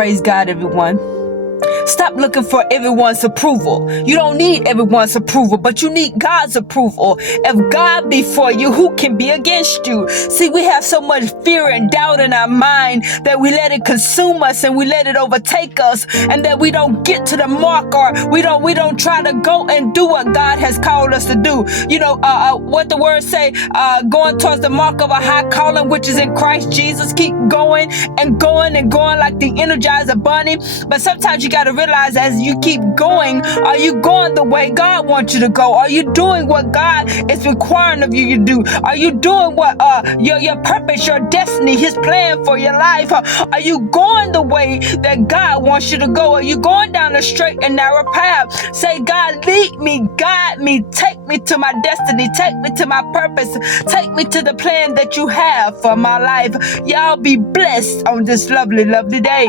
Praise God, everyone. Stop looking for everyone's approval. You don't need everyone's approval, but you need God's approval. If God be for you, who can be against you? See, we have so much fear and doubt in our mind that we let it consume us and we let it overtake us, and that we don't get to the mark, or we don't try to go and do what God has called us to do. What the word say, going towards the mark of a high calling, which is in Christ Jesus. Keep going and going and going like the Energizer Bunny. But sometimes you got to realize, as you keep going, are you going the way God wants you to go? Are you doing what God is requiring of you to do? Are you doing what your purpose, your destiny, His plan for your life? Are you going the way that God wants you to go? Are you going down the straight and narrow path? Say, God, lead me, guide me, take me to my destiny, take me to my purpose, take me to the plan that you have for my life. Y'all be blessed on this lovely, lovely day.